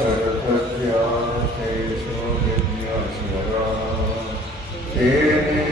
परतत्याशेषो विज्ञास्वरा तेने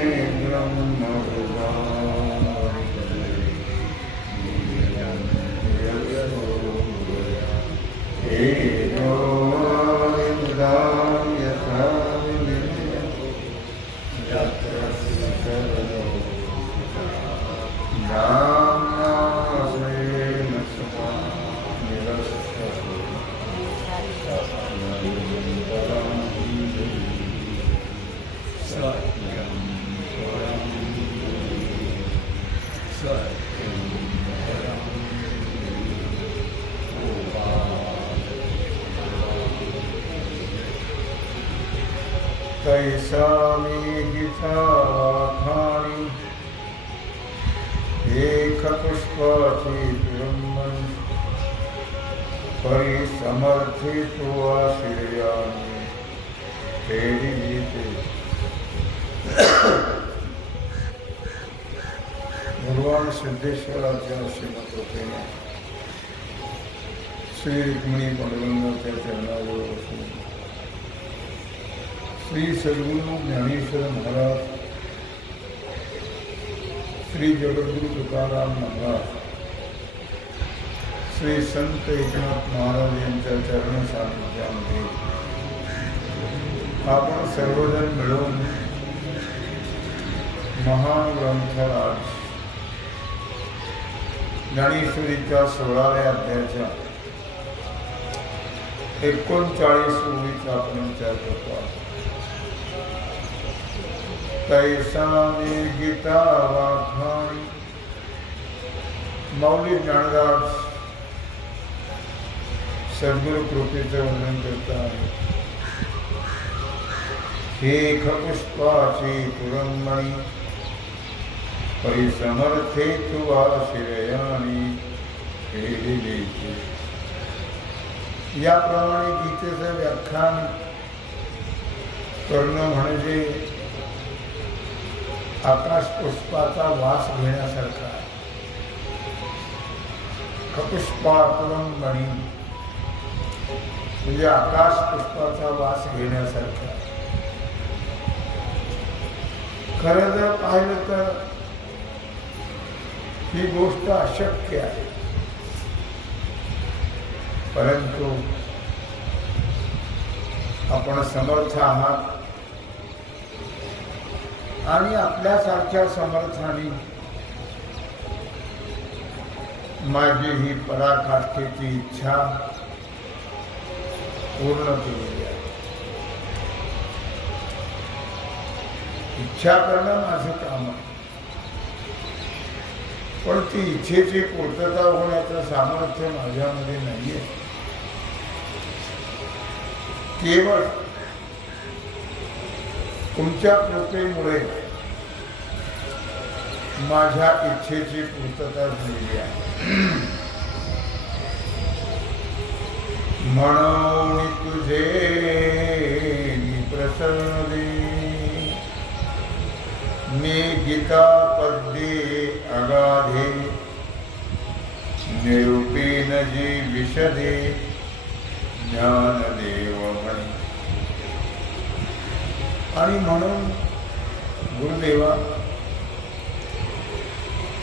तैसा मे गीता वाखाणी एक पुष्पाची ब्रह्मण परिसमर्थितो आश्रयामि तेरी गीते। भगवान सिद्धेश्वराच्या श्रीमत कृपेने श्री रुक्मिणी पांडुरंगाच्या चरणाजवळ बसून श्री सद्गुरु ज्ञानेश्वर महाराज, श्री जगद्गुरु तुकाराम महाराज, श्री संत एकनाथ महाराज यांच्या चरण सान्निध्यामध्ये आपण सर्वजण मिळून महान ग्रंथराज ज्ञानेश्वरीच्या 16व्या अध्यायाच्या 39 ओळीचा आपण विचार करतो आहोत। तैसा मे गीता वाखाणी, माऊली ज्ञानराज सद्गुरु कृपेचं वर्णन करतात। एक पुष्पाची तुरंमणी परिसमर्थेतु आश्रयामि तेरी। याप्रमाणे गीतेचं व्याख्यान करणं म्हणजे आकाश पुष्पाचा वास घेण्यासारखा आहे। कपुष्पातुरं मणी म्हणजे आकाश पुष्पाचा वास घेण्यासारखा। खरं जर पाहिलं तर ही गोष्ट अशक्य आहे, परंतु आपण समर्थ आहात आणि आपल्यासारख्या समर्थाने माझी ही पराकाष्ठेची इच्छा पूर्ण केलेली आहे। इच्छा करणं माझं काम आहे, पण ती इच्छेची पूर्तता होण्याचं सामर्थ्य माझ्यामध्ये नाहीये। केवळ तुमच्या कृपेमुळे माझ्या इच्छेची पूर्तता झालेली आहे। म्हणून तुझे प्रसन्न मी गीता पद्ये अगाधे निरूपेन जी विशदे ज्ञानदेव म्हणे। आणि म्हणून गुरुदेवा,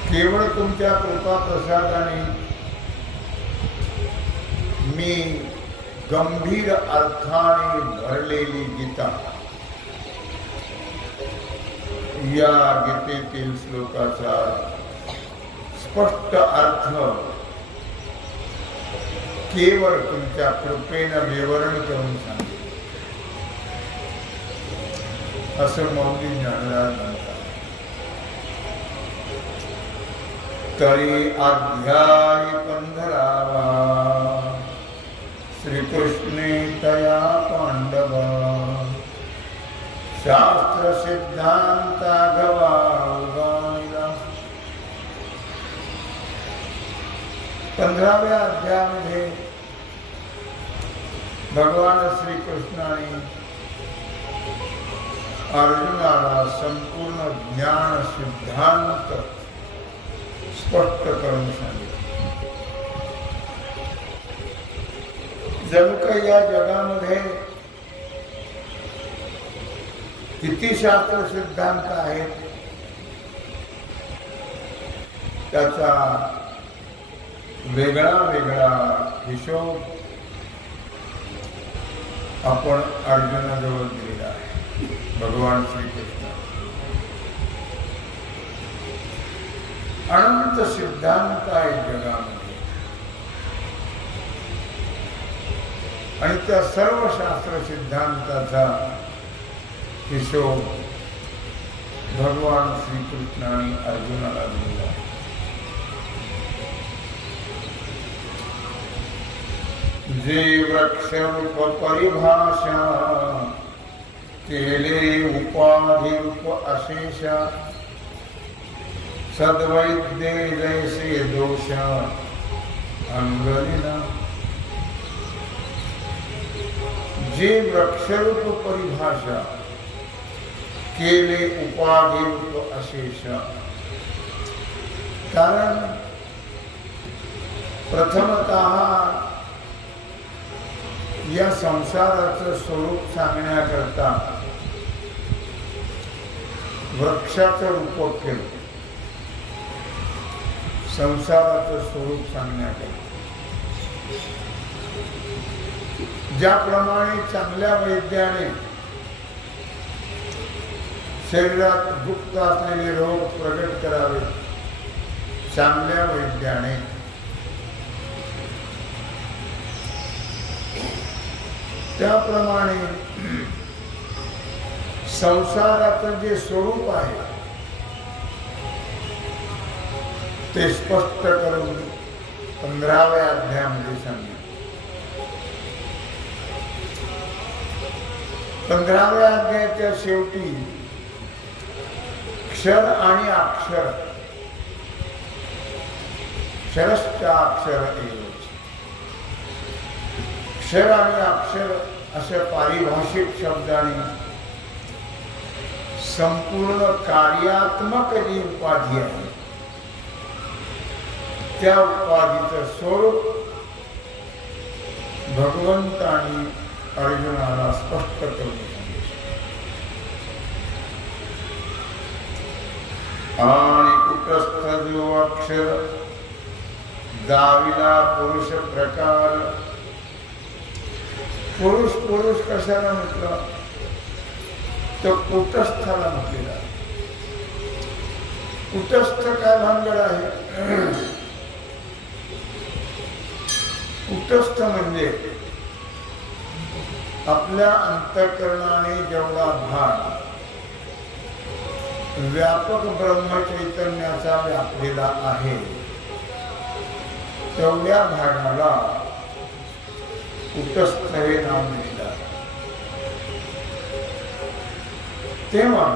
केवळ तुमच्या कृपा प्रसादाने मी गंभीर अर्थाने भरलेली गीता, या गीतेतील श्लोकाचा स्पष्ट अर्थ केवळ तुमच्या कृपेनं विवरण करून सांगेल असं माऊली ज्ञानराज म्हणतात। तरी अध्याय 15वा श्रीकृष्णे तया पांडवा शास्त्र सिद्धांता गवारुगानिला। 15व्या अध्यायामध्ये भगवान श्रीकृष्णाने अर्जुनाला संपूर्ण ज्ञान सिद्धांत स्पष्ट करून सांगितले। जणू काही या जगामध्ये किती शास्त्र सिद्धांत आहेत त्याचा वेगळा वेगळा हिशोब आपण अर्जुनाजवळ दिलेला आहे. भगवान श्रीकृष्ण अनंत सिद्धांत आहे जगामध्ये आणि त्या सर्व शास्त्र सिद्धांताचा हिशोब भगवान श्रीकृष्णाने अर्जुनाला दिला. जे वृक्षरूप परिभाषा केले उपाधिरूप अशेषा सद्वैद्ये जैसे दोषा अंगलिना. जे वृक्षरूप परिभाषा केले उपाधिरूप अशेषा. कारण प्रथमतः या संसाराचं स्वरूप सांगण्याकरता वृक्षाचं रूपक केलं. संसाराचं स्वरूप सांगण्याकरता ज्याप्रमाणे चांगल्या वैद्याने शरीरात गुप्त असलेले रोग प्रगट करावे, चांगल्या वैद्याने त्याप्रमाणे संसाराचं जे स्वरूप आहे ते स्पष्ट करून 15व्या अध्यायामध्ये सांगितले. 15व्या अध्यायाच्या शेवटी क्षर आणि अक्षर, क्षरश्च अक्षर एव. क्षर आणि अक्षर अशा पारिभाषिक शब्दाने संपूर्ण कार्यात्मक जी उपाधी आहे त्या उपाधीचं स्वरूप भगवंतानी अर्जुनाला स्पष्ट करून सांगितले. आणि कुटस्थ जो अक्षर दाविला पुरुष प्रकार. पुरुष पुरुष कशाला म्हटलं तर कुटस्थाला म्हटलेला. कुटस्थ काय भानगड आहे? कुटस्थ म्हणजे आपल्या अंतःकरणाने जेवढा भाग व्यापक ब्रह्मचैतन्याचा व्यापलेला आहे तेवढ्या भागाला कुटस्थ हे नाव दिले. तेव्हा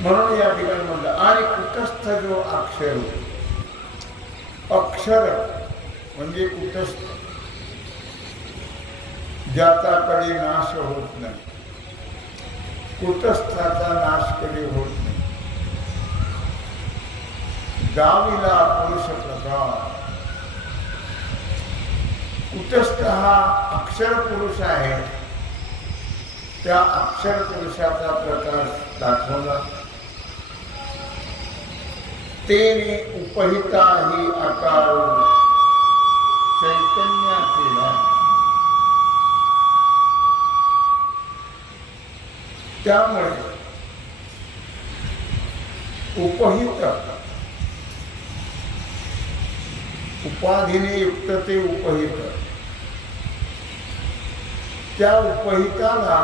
म्हणून या ठिकाणी म्हणलं आणि कुटस्थ जो अक्षर, अक्षर म्हणजे कुटस्थ ज्याचा कधी नाश होत नाही, कुटस्थाचा नाश कधी होत नाही. दाविला पुरुष प्रकार. कुटस्थ हा अक्षर पुरुष आहे, त्या अक्षर पुरुषाचा प्रकार दाखवला. तेने उपहिता ही आकार चैतन्य केला. त्यामुळे उपहित उपाधीने युक्त ते उपहित, त्या उपहिताला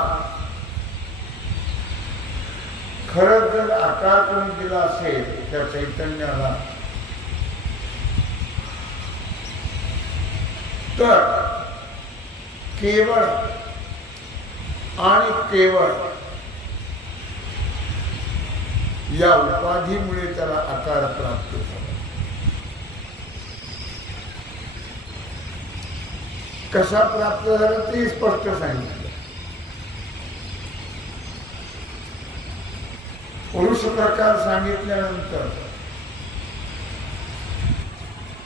खरं जर आकार कोणी दिला असेल त्या चैतन्याला तर केवळ आणि केवळ या उपाधीमुळे त्याला आकार प्राप्त झाला. कसा प्राप्त झाला ते स्पष्ट सांगितलं. पुरुष प्रकार सांगितल्यानंतर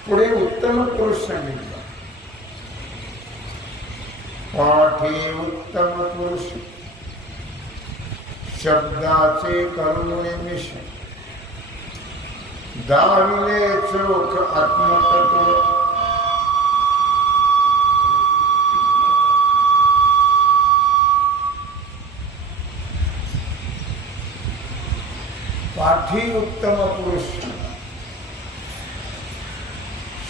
पुढे उत्तम पुरुष सांगितला. पाठी उत्तम पुरुष शब्दाचे करुण निमिष दाविले चोख आत्मतत्व पाठी उत्तम पुरुष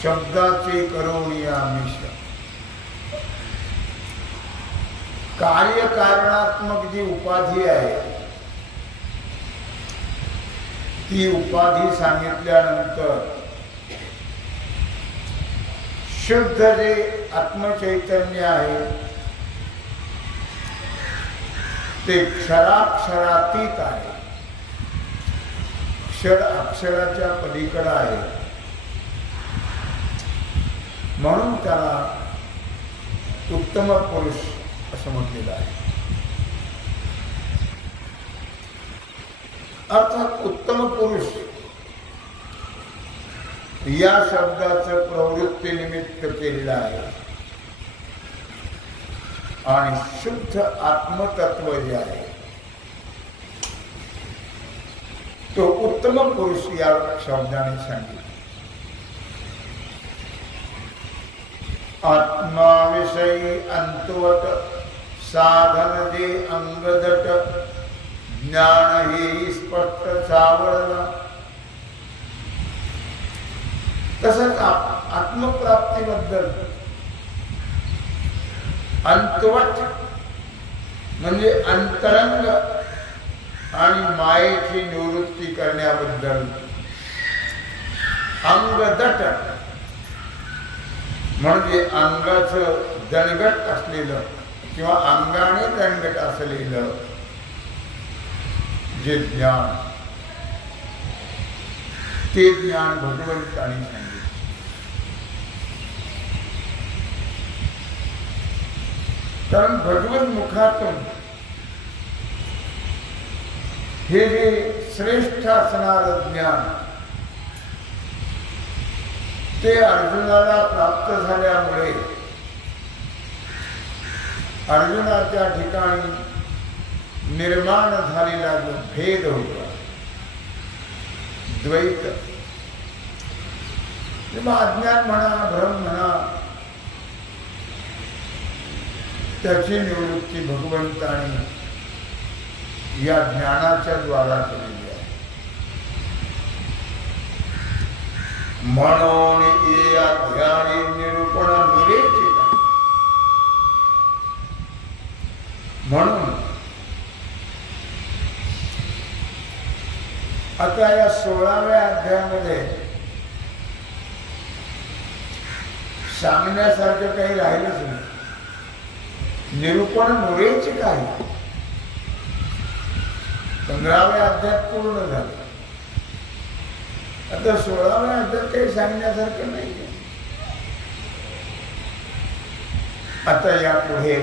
शब्दाचे करुणी आमिष कार्यकारणात्मक जी उपाधी आहे ती उपाधी सांगितल्यानंतर शुद्ध जे आत्मचैतन्य आहे ते क्षराक्षरातीत आहे, अक्षर अक्षराच्या पलीकडे आहे, म्हणून त्याला उत्तम पुरुष असं म्हटलेलं आहे. अर्थात उत्तम पुरुष या शब्दाचं प्रवृत्ती निमित्त केलेलं आहे आणि शुद्ध आत्मतत्व जे आहे तो उत्तम पुरुष या शब्दाने सांगितलं. आत्माविषयी अंतवट साधन जे अंगदट ज्ञान हे स्पष्ट सावळला. तसंच आत्मप्राप्तीबद्दल अंतवट म्हणजे अंतरंग आणि मायेची निवृत्ती करण्याबद्दल अंगदट म्हणजे अंगाचं दणगट असलेलं किंवा अंगाने दणगट असलेलं जे ज्ञान ते ज्ञान भगवंताने सांगितलं. कारण भगवत मुखातून हे जे श्रेष्ठ असणारं ज्ञान ते अर्जुनाला प्राप्त झाल्यामुळे अर्जुनाच्या ठिकाणी निर्माण झालेला जो भेद होता द्वैत किंवा अज्ञान म्हणा भ्रम म्हणा त्याची निवृत्ती भगवंताने या ज्ञानाच्या द्वारा केलेली आहे. म्हणून या ध्यानी निरूपण निरेचे म्हणून आता या 16व्या अध्यायामध्ये सांगण्यासारखं काही राहिलंच नाही. निरूपण नुरेचे काय 15व्या अध्यायात पूर्ण झालं. आता 16व्या अध्यायात काही सांगण्यासारखं नाही. आता यापुढे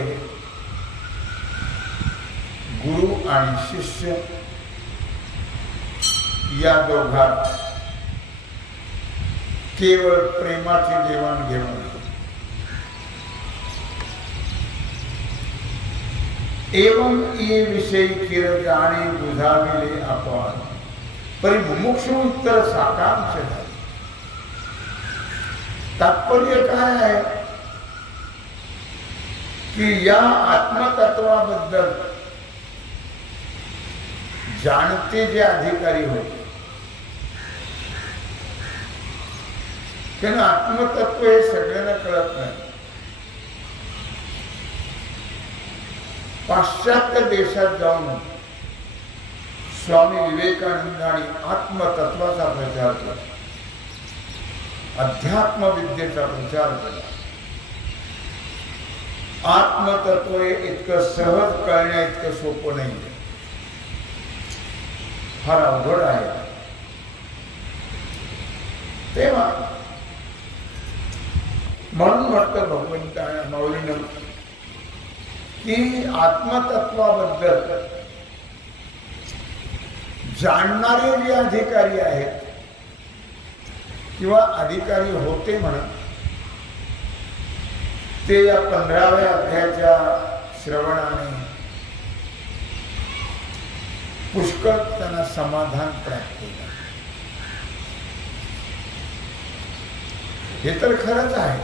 गुरु आणि शिष्य या दोघात केवळ प्रेमाची देवाणघेवाण. एवं ये विषय किर जाणे बुझाविले आपण परी मुमुक्षु उत्तर साकांक्ष झाले. तात्पर्य काय आहे की या आत्मतत्वाबद्दल जाणते जे अधिकारी होते त्यांना आत्मतत्व हे सगळ्यांना कळत नाही. पाश्चात्य देशात जाऊन स्वामी विवेकानंदांनी आत्मतत्वाचा प्रचार केला, अध्यात्म विद्येचा प्रचार केला. आत्मतत्व हे इतकं सहज कळण्या इतकं सोपं नाही, फार अवघड आहे. तेव्हा म्हणून म्हटलं भगवंताने मौलीनं की आत्मतत्वाबद्दल जाणणारे जे अधिकारी आहेत किंवा अधिकारी होते म्हणा ते या 15व्या अध्यायाच्या श्रवणाने पुष्कळ त्यांना समाधान प्राप्त झालं. हे तर खरंच आहे,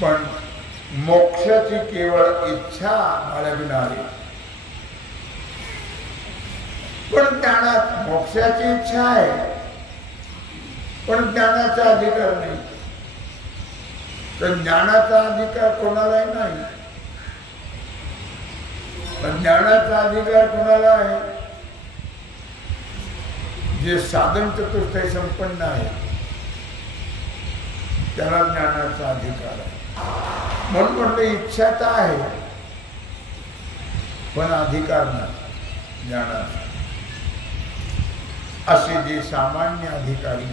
पण मोक्षाची केवळ इच्छा बाळगणारी, पण ज्ञानात मोक्षाची इच्छा आहे पण ज्ञानाचा अधिकार नाही. तर ज्ञानाचा अधिकार कोणालाही नाही. पण ज्ञानाचा अधिकार कोणाला आहे? जे साधन चतुष्टय संपन्न आहे त्याला ज्ञानाचा अधिकार आहे. म्हणून म्हटलं इच्छा तर आहे पण अधिकार नाही ज्ञानाचा. असे जे सामान्य अधिकारी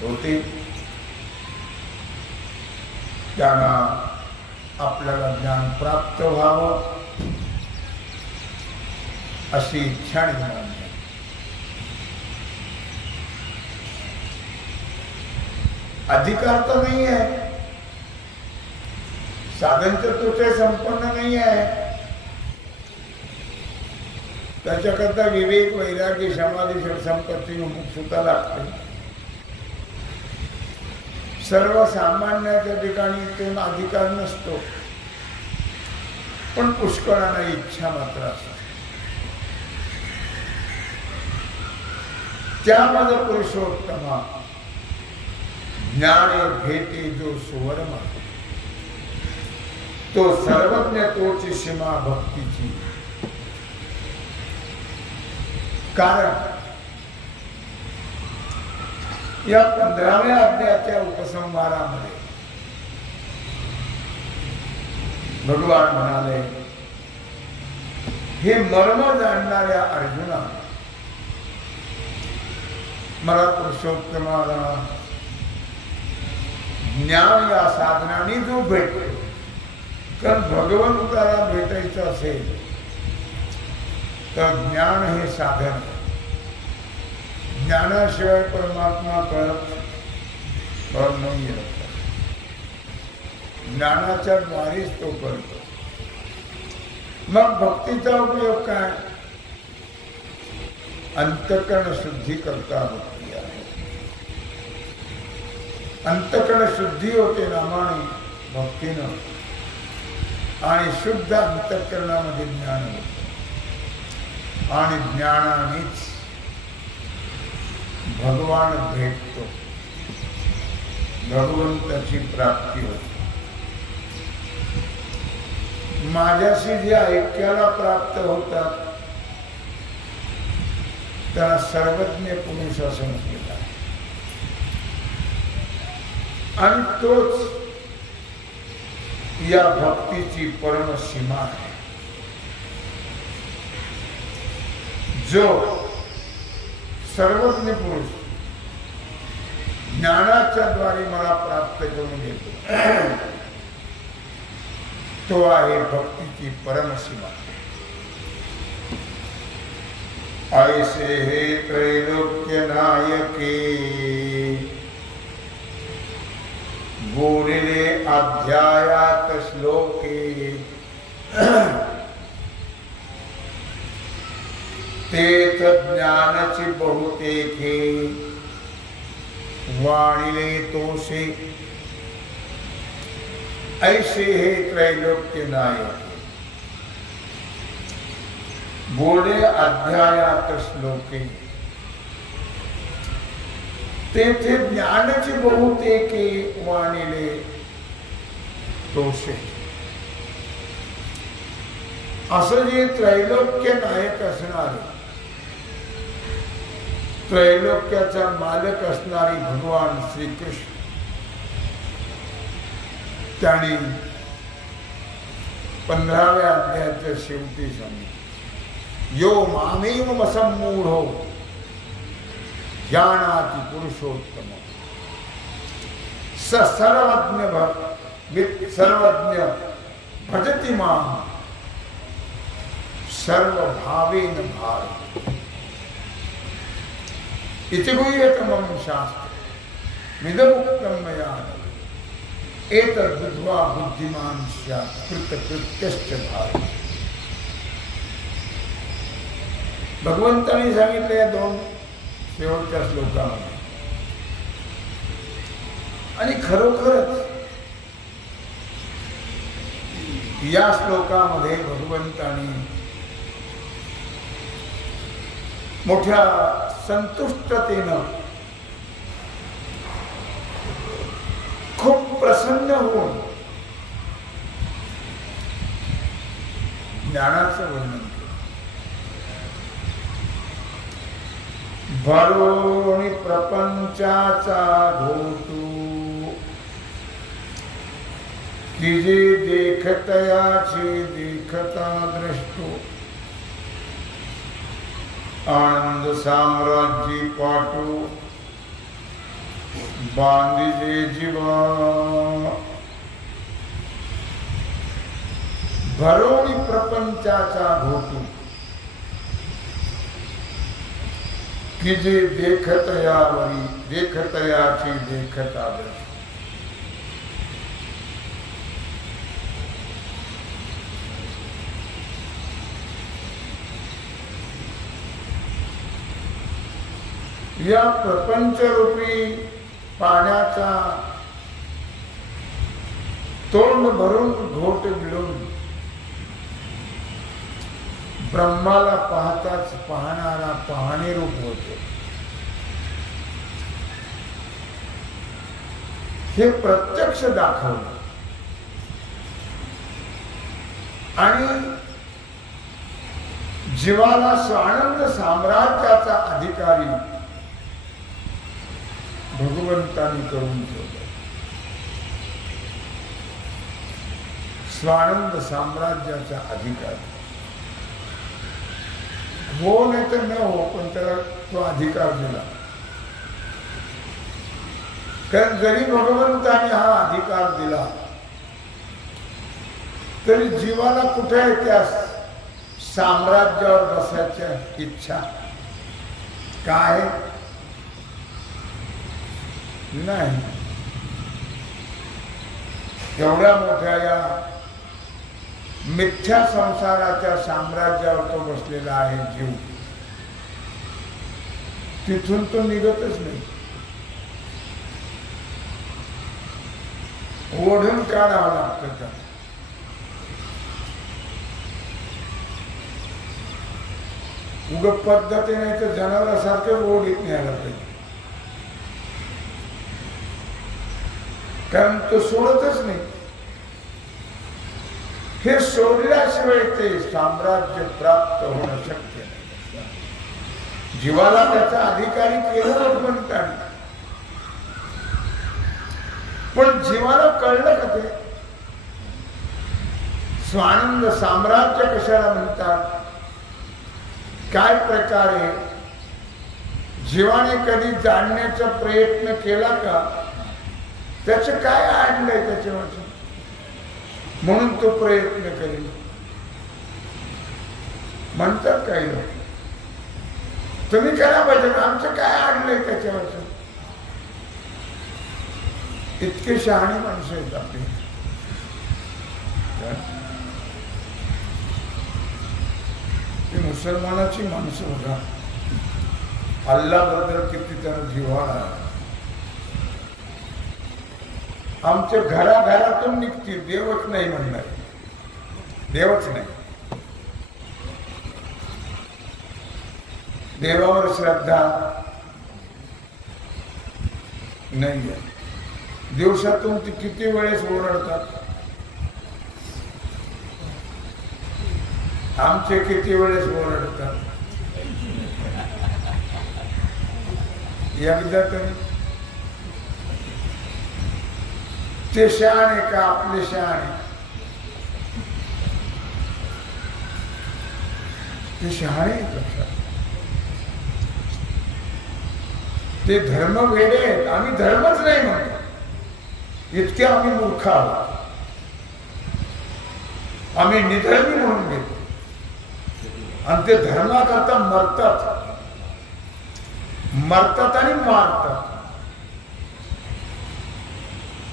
होते त्यांना आपल्याला ज्ञान प्राप्त व्हावं अशी इच्छा निर्माण झाली. अधिकार तर नाही आहे, साधन चतुष्टय संपन्न नाही आहे. त्याच्याकरता विवेक, वैराग्य, समाधी, संपत्ती, मुमुक्षुता लागते. सर्वसामान्याच्या ठिकाणी तो अधिकार नसतो, पण पुष्कळांना इच्छा मात्र असते. त्यामध्ये पुरुषोत्तमा ज्ञाने भेटे जो सुवर्ण, तो सर्वज्ञ तोची सीमा भक्तीची. कारण या 15व्या अध्यायाच्या उपसंहारामध्ये भगवान म्हणाले, हे मर्म जाणणाऱ्या अर्जुना, मला पुरुषोत्तमाला ज्ञान या साधनाने जो भेटतो, कारण भगवंताला भेटायचं असेल तर ज्ञान हे साधन. ज्ञानाशिवाय परमात्मा कळत नाही. ज्ञानाच्या द्वारेच तो करतो. मग भक्तीचा उपयोग काय? अंतःकरण शुद्धी करता भक्ती आहे. अंतःकरण शुद्धी होते नामाने, भक्तीनं, आणि शुद्ध अंतःकरणामध्ये ज्ञान होते आणि ज्ञानानेच भगवान भेटतो, भगवंताची प्राप्ती होते. माझ्याशी जे ऐक्याला प्राप्त होतात त्याला सर्वज्ञ पुरुष असं म्हटलेलं आहे. आणि तोच या भक्तीची परम सीमा आहे. जो सर्वज्ञ पुरुष ज्ञानाच्या द्वारे मला प्राप्त करून घेतो, तो आहे भक्तीची परम सीमा. ऐसे हे त्रैलोक्य नायके बोलिले अध्यायात श्लोके, तेथ ज्ञानाची बहुतेके वाणिले तोषे. ऐसे हे त्रैलोक्य नायक बोले अध्यायात श्लोके, तेथे ज्ञानाची बहुतेके वाणिले तोषे. असं जे त्रैलोक्य नायक असणारे, त्रैलोक्याचा मालक असणारी भगवान श्रीकृष्ण, त्यांनी 15व्या अध्यायाच्या शेवटी सांगितले, यो मामेव असम्मूढो जानाति पुरुषोत्तम स सर्वज्ञ भजति मां सर्वभावेन भारत. इति गुह्यतमं शास्त्रम् इदमुक्तं मया. एतद्बुद्ध्वा बुद्धिमान स्यात् कृतकृत्यश्च भावी. भगवंतांनी सांगितले या 2 शेवटच्या श्लोकामध्ये. आणि खरोखरच या श्लोकामध्ये भगवंतांनी मोठ्या संतुष्टतेनं खूप प्रसन्न होऊन ज्ञानाचं वर्णन केलं. भरोणी प्रपंचाचा घोटू की जे देखतयाची देखता दृष्टो आनंद साम्राज्य पाटो बांधिजे जीवा. भरोणी प्रपंचाचा घोटू की जे देखतयावरी देखतयाची देखता दृष्टो. या प्रपंचरूपी पाण्याचा तोंड भरून घोट गिळून ब्रह्माला पाहताच पाहणारा पाहणे रूप होतो. हे प्रत्यक्ष दाखवलं. आणि जीवाला स्वानंद साम्राज्याचा अधिकारी भगवंतांनी करून ठेवलं. स्वानंद साम्राज्याचा अधिकारी हो नाही तर न हो, पण त्याला तो अधिकार दिला. कारण जरी भगवंताने हा अधिकार दिला तरी जीवाला कुठे त्या साम्राज्यावर बसायच्या इच्छा काय नाही. एवढ्या मोठ्या या मिथ्या संसाराच्या साम्राज्यावर तो बसलेला आहे जीव. तिथून तो निघतच नाही. ओढून काढावं लागतं का. उग पद्धती नाही तर जनावरासारखे ओढीत न्यायला पाहिजे. कारण तो सोडतच नाही. हे सोडल्याशिवाय ते साम्राज्य प्राप्त होणं शक्य नाही. जीवाला त्याचा अधिकारी केलं भगवंताने. पण जीवाला कळलं का ते स्वानंद साम्राज्य कशाला म्हणतात, काय प्रकारे जीवाने कधी जाणण्याचा प्रयत्न केला का, त्याचं काय आणलंय त्याच्यावर, म्हणून तो प्रयत्न करेल म्हणतात काही लोक. तुम्ही करा भजन, आमचं काय आणलंय त्याच्यावर. इतके शहाणी माणसं आहेत आपली. ती मुसलमानाची माणसं बघा, अल्लाबद्दल किती त्यानं जिव्हाळा. आमच्या घराघरातून निघतील, देवच नाही म्हणणार, देवच नाही. देवावर श्रद्धा नाही आहे. दिवसातून ती किती वेळेस ओरडतात, आमचे किती वेळेस ओरडतात. एकदा तरी ते शहाणे का आपले शहाणे, ते शहाणे करतात. ते धर्म वेडे आहेत, आम्ही धर्मच नाही म्हणतो. इतके आम्ही मूर्ख आहोत. आम्ही निधर्मी म्हणून घेतो आणि ते धर्माकरता मरतात, मरतात आणि मारतात.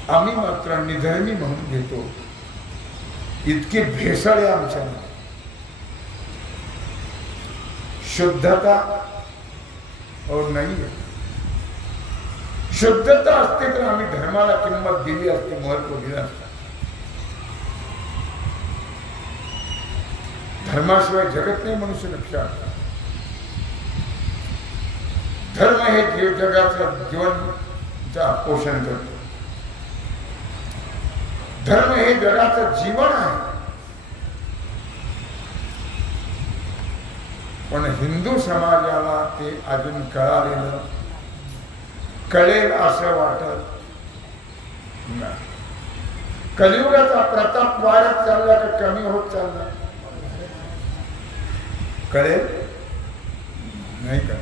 आम्ही मात्र निधर्मी म्हणून घेतो. इतकी भेसळ आहे आमच्या. शुद्धता और नाही. शुद्धता असते तर आम्ही धर्माला किंमत दिली असते, महत्व दिलं असतं. धर्माशिवाय जगत नाही मनुष्य. लक्षात. धर्म हे जगाचं जीवनचा पोषण करतो. धर्म हे जगाचं जीवन आहे. पण हिंदू समाजाला ते अजून कळालेलं, कळेल असं वाटत नाही. कलियुगाचा प्रताप वाढत चालला का कमी होत चालला? कळेल नाही का?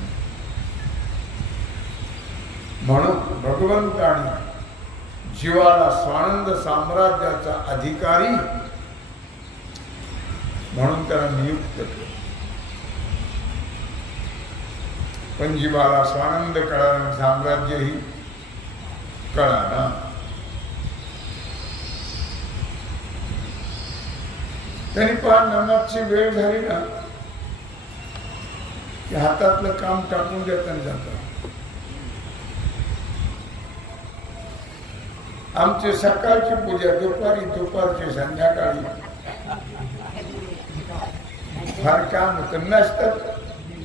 म्हणून भगवंताने जीवाला स्वानंद साम्राज्याचा अधिकारी म्हणून त्याला नियुक्त केलं. पण जीवाला स्वानंद कळालं, साम्राज्यही कळालं. त्यांनी पार नमाजची वेळ झाली ना की हातातलं काम टाकून देताना जातात. आमची सकाळची पूजा दुपारी, दुपारची संध्याकाळी. फार काम होत नसतं.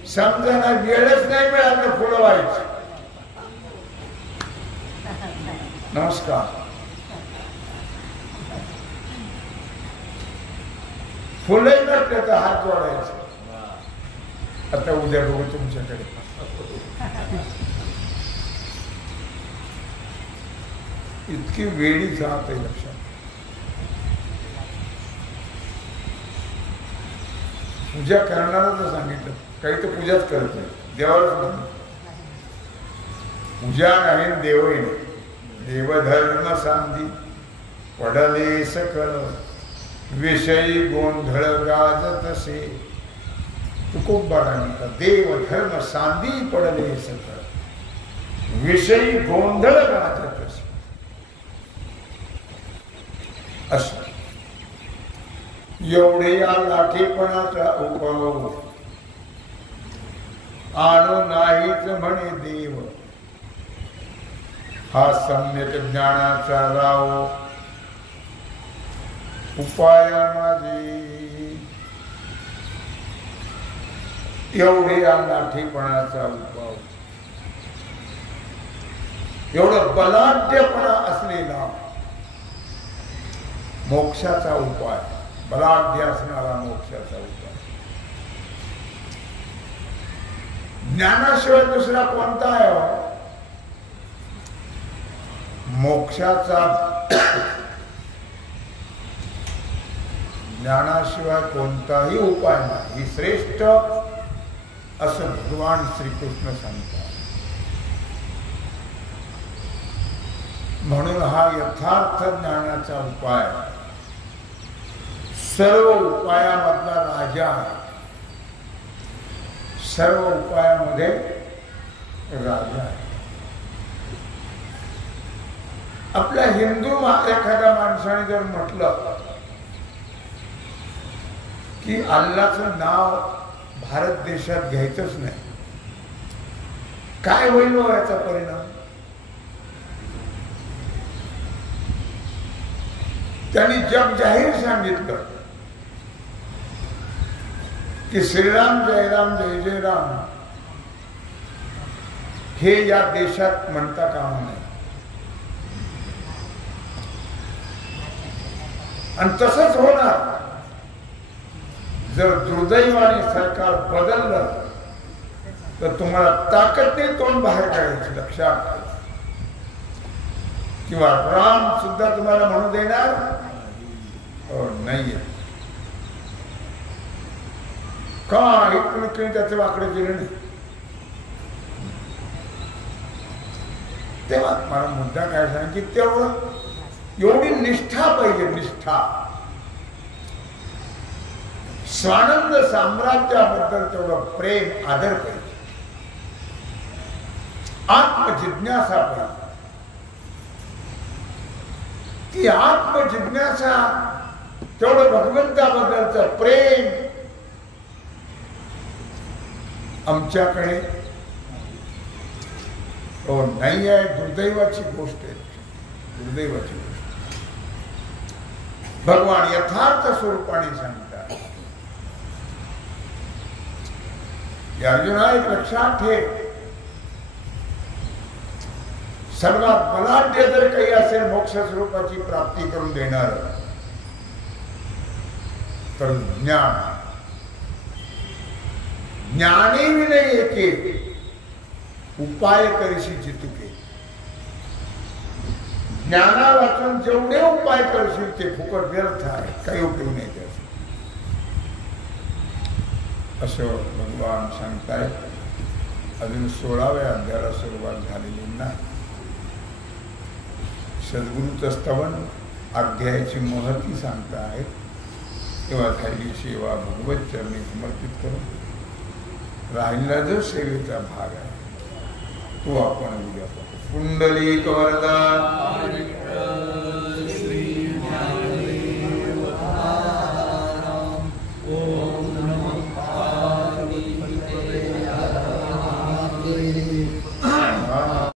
समजायला वेळच नाही मिळाला फुलं व्हायची. नमस्कार. फुलंही नसते तर हात जोडायचे. आता उद्या बघू तुमच्याकडे. इतकी वेळी जात आहे. लक्षात. पूजा करणारच सांगितलं. काही तर पूजाच करत नाही. देवालाच नाही. पूजा नाही देवही नाही. देवधर्म सांधी पडले सकल, विषयी गोंधळ गाजतसे. तुकोबारा म्हणतात देवधर्म सांधी पडले सकल, विषयी गोंधळ गाजतसे. असं एवढे या लाठीपणाचा उपाव आणू नाहीच म्हणे देव. हा सम्यक ज्ञानाचा राव उपाया माझे. एवढे या लाठीपणाचा उपाव, एवढं बलाढ्यपणा असलेला मोक्षाचा उपाय, बलाढ्य असणारा मोक्षाचा उपाय. ज्ञानाशिवाय दुसरा कोणता आहे? मोक्षाचा ज्ञानाशिवाय कोणताही उपाय नाही. ही श्रेष्ठ असं भगवान श्रीकृष्ण सांगतात. म्हणून हा यथार्थ ज्ञानाचा उपाय सर्व उपायामधला राजा आहे. सर्व उपायामध्ये राजा आहे. आपल्या हिंदू एखाद्या माणसाने जर म्हटलं की अल्लाचं नाव भारत देशात घ्यायचंच नाही, काय होईल याचा परिणाम? त्यांनी जग जाहीर सांगितलं की श्रीराम जय राम जय जय राम हे या देशात म्हणता कामा नये. आणि तसंच होणार. जर दुर्दैवाने सरकार बदललं तर तुम्हाला ताकदने तोंड बाहेर काढायची. लक्षात. किंवा राम सुद्धा तुम्हाला म्हणू देणार नाहीये. का एक त्याचे वाकडे केले नाही. तेव्हा मला मुद्दा काय सांग की तेवढं एवढी निष्ठा पाहिजे. निष्ठा. स्वानंद साम्राज्याबद्दल तेवढं प्रेम आदर पाहिजे. आत्मजिज्ञासा पाहिजे. ती आत्मजिज्ञासा, तेवढं भगवंताबद्दलचं प्रेम आमच्याकडे नाही आहे. दुर्दैवाची गोष्ट आहे, दुर्दैवाची गोष्ट. भगवान यथार्थ स्वरूपाने सांगतात, अर्जुना एक लक्षात ठेव, सर्वात बलाढ्य जर काही असेल मोक्ष स्वरूपाची प्राप्ती करून देणार तर ज्ञान. ज्ञानी विनय एके उपाय करीशी चितुके. ज्ञाना वाचून जेवढे उपाय करशील ते फुकट व्यर्थ आहे, काही उपयोग नाही त्याचा. असं भगवान सांगताय. अजून 16व्या अध्यायाला सुरुवात झालेली नाही. सद्गुरूचं स्तवन अध्यायाची महती सांगता आहेत. तेव्हा झालेली सेवा भगवत चरणी समर्पित करून राहिला जो सेवेचा भाग आहे तो आपण उद्या पाहू. पुंडलिक वरदा